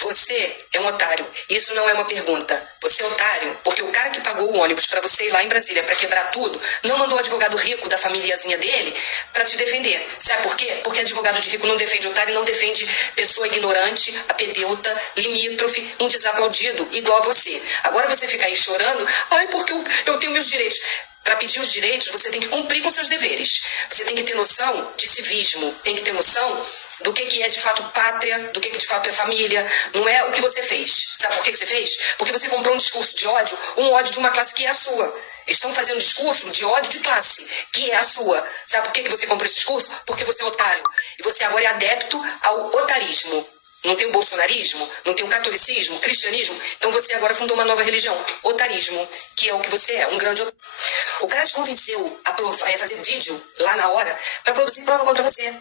Você é um otário. Isso não é uma pergunta. Você é otário porque o cara que pagou o ônibus pra você ir lá em Brasília pra quebrar tudo não mandou o advogado rico da famíliazinha dele pra te defender. Sabe por quê? Porque advogado de rico não defende otário e não defende pessoa ignorante, apedeuta, limítrofe, um desaplaudido igual a você. Agora você fica aí chorando, ai, porque eu tenho meus direitos. Para pedir os direitos, você tem que cumprir com seus deveres. Você tem que ter noção de civismo, tem que ter noção do que é de fato pátria, do que de fato é família. Não é o que você fez. Sabe por que você fez? Porque você comprou um discurso de ódio, um ódio de uma classe que é a sua. Eles estão fazendo um discurso de ódio de classe, que é a sua. Sabe por que você comprou esse discurso? Porque você é otário. E você agora é adepto ao otarismo. Não tem o bolsonarismo, não tem o catolicismo, o cristianismo. Então você agora fundou uma nova religião, otarismo, que é o que você é, um grande otário. O cara te convenceu a fazer vídeo lá na hora para produzir prova contra você.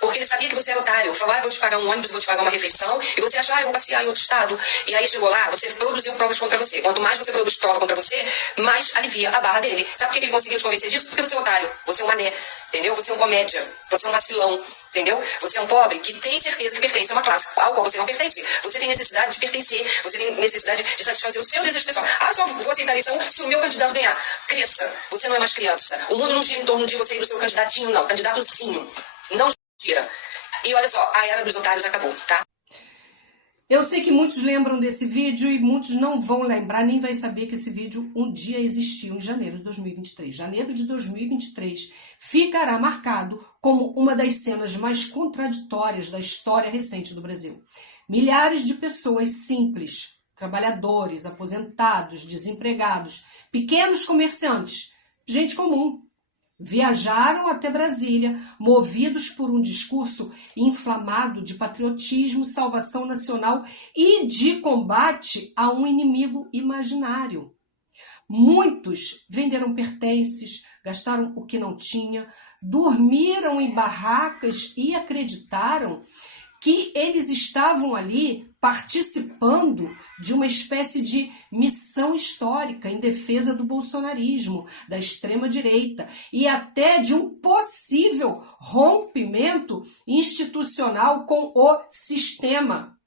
Porque ele sabia que você era otário. Falou, vou te pagar um ônibus, vou te pagar uma refeição. E você achou, eu vou passear em outro estado. E aí chegou lá, você produziu provas contra você. Quanto mais você produz prova contra você, mais alivia a barra dele. Sabe por que ele conseguiu te convencer disso? Porque você é um otário. Você é um mané. Entendeu? Você é um comédia. Você é um vacilão. Entendeu? Você é um pobre que tem certeza que pertence a uma classe ao qual você não pertence. Você tem necessidade de pertencer. Você tem necessidade de satisfazer o seu desejo pessoal. Só vou aceitar a eleição se o meu candidato ganhar. Cresça. Você não é mais criança. O mundo não gira em torno de você e do seu candidatinho, não. Candidatozinho. Não gira. E olha só, a era dos otários acabou, tá? Eu sei que muitos lembram desse vídeo e muitos não vão lembrar, nem vai saber que esse vídeo um dia existiu em janeiro de 2023. Janeiro de 2023 ficará marcado como uma das cenas mais contraditórias da história recente do Brasil. Milhares de pessoas simples, trabalhadores, aposentados, desempregados, pequenos comerciantes, gente comum, viajaram até Brasília, movidos por um discurso inflamado de patriotismo, salvação nacional e de combate a um inimigo imaginário. Muitos venderam pertences, gastaram o que não tinha, dormiram em barracas e acreditaram que eles estavam ali participando de uma espécie de missão histórica em defesa do bolsonarismo, da extrema-direita e até de um possível rompimento institucional com o sistema.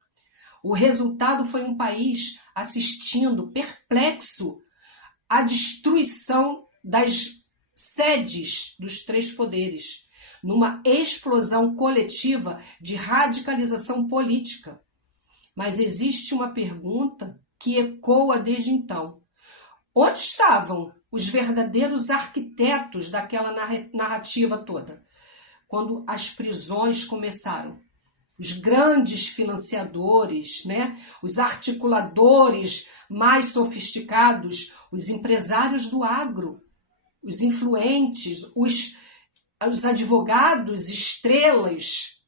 O resultado foi um país assistindo perplexo à destruição das sedes dos três poderes, numa explosão coletiva de radicalização política. Mas existe uma pergunta que ecoa desde então. Onde estavam os verdadeiros arquitetos daquela narrativa toda? Quando as prisões começaram, os grandes financiadores, os articuladores mais sofisticados, os empresários do agro, os influentes, os advogados estrelas,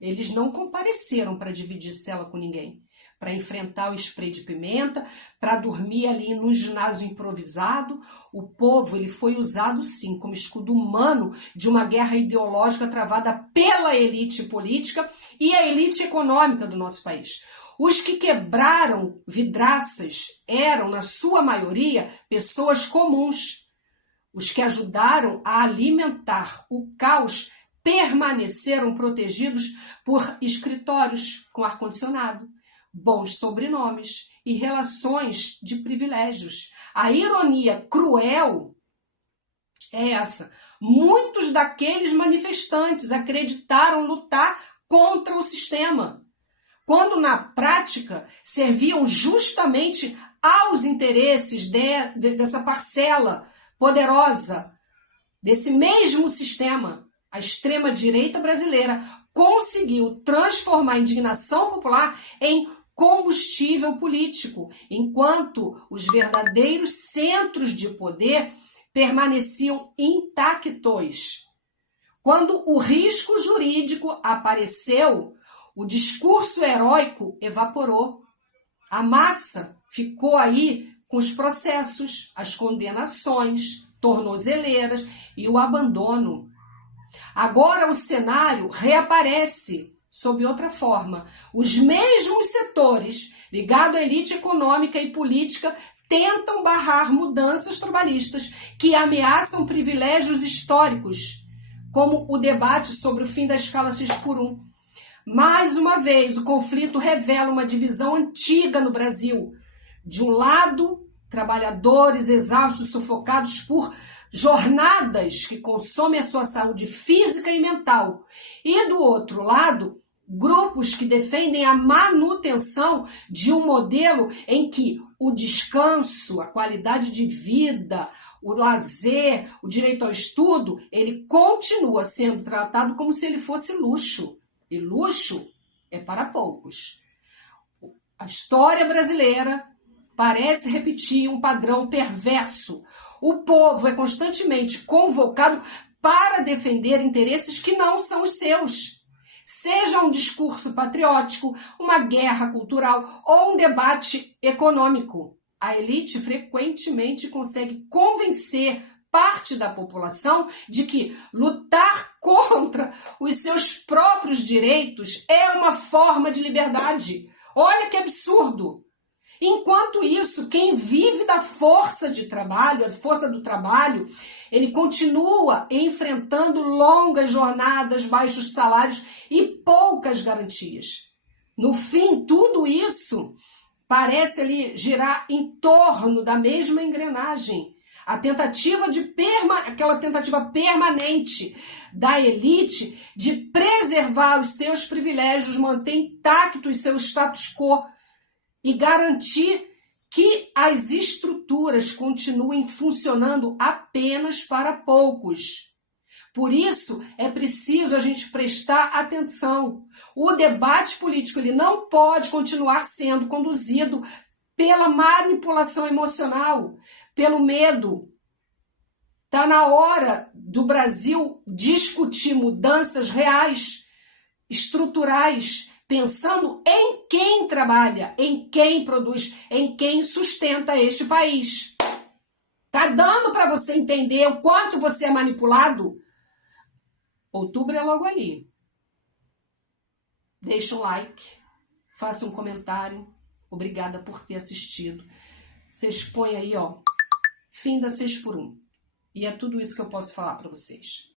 eles não compareceram para dividir cela com ninguém, para enfrentar o spray de pimenta, para dormir ali no ginásio improvisado. O povo ele foi usado sim como escudo humano de uma guerra ideológica travada pela elite política e a elite econômica do nosso país. Os que quebraram vidraças eram, na sua maioria, pessoas comuns. Os que ajudaram a alimentar o caos permaneceram protegidos por escritórios com ar-condicionado, bons sobrenomes e relações de privilégios. A ironia cruel é essa. Muitos daqueles manifestantes acreditaram lutar contra o sistema, quando na prática serviam justamente aos interesses dessa parcela poderosa desse mesmo sistema. A extrema-direita brasileira conseguiu transformar a indignação popular em combustível político, enquanto os verdadeiros centros de poder permaneciam intactos. Quando o risco jurídico apareceu, o discurso heróico evaporou. A massa ficou aí com os processos, as condenações, tornozeleiras e o abandono. Agora o cenário reaparece sob outra forma. Os mesmos setores ligados à elite econômica e política tentam barrar mudanças trabalhistas que ameaçam privilégios históricos, como o debate sobre o fim da escala 6x1. Mais uma vez, o conflito revela uma divisão antiga no Brasil. De um lado, trabalhadores exaustos, sufocados por jornadas que consomem a sua saúde física e mental. E do outro lado, grupos que defendem a manutenção de um modelo em que o descanso, a qualidade de vida, o lazer, o direito ao estudo, ele continua sendo tratado como se ele fosse luxo. E luxo é para poucos. A história brasileira parece repetir um padrão perverso. O povo é constantemente convocado para defender interesses que não são os seus. Seja um discurso patriótico, uma guerra cultural ou um debate econômico. A elite frequentemente consegue convencer parte da população de que lutar contra os seus próprios direitos é uma forma de liberdade. Olha que absurdo! Enquanto isso, quem vive da força de trabalho, a força do trabalho, ele continua enfrentando longas jornadas, baixos salários e poucas garantias. No fim, tudo isso parece ali girar em torno da mesma engrenagem. Aquela tentativa permanente da elite de preservar os seus privilégios, manter intacto o seu status quo e garantir que as estruturas continuem funcionando apenas para poucos. Por isso, é preciso a gente prestar atenção. O debate político ele não pode continuar sendo conduzido pela manipulação emocional, pelo medo. Está na hora do Brasil discutir mudanças reais, estruturais, pensando em quem trabalha, em quem produz, em quem sustenta este país. Tá dando para você entender o quanto você é manipulado? Outubro é logo ali. Deixa um like, faça um comentário. Obrigada por ter assistido. Vocês põem aí, ó, fim da 6x1. E é tudo isso que eu posso falar para vocês.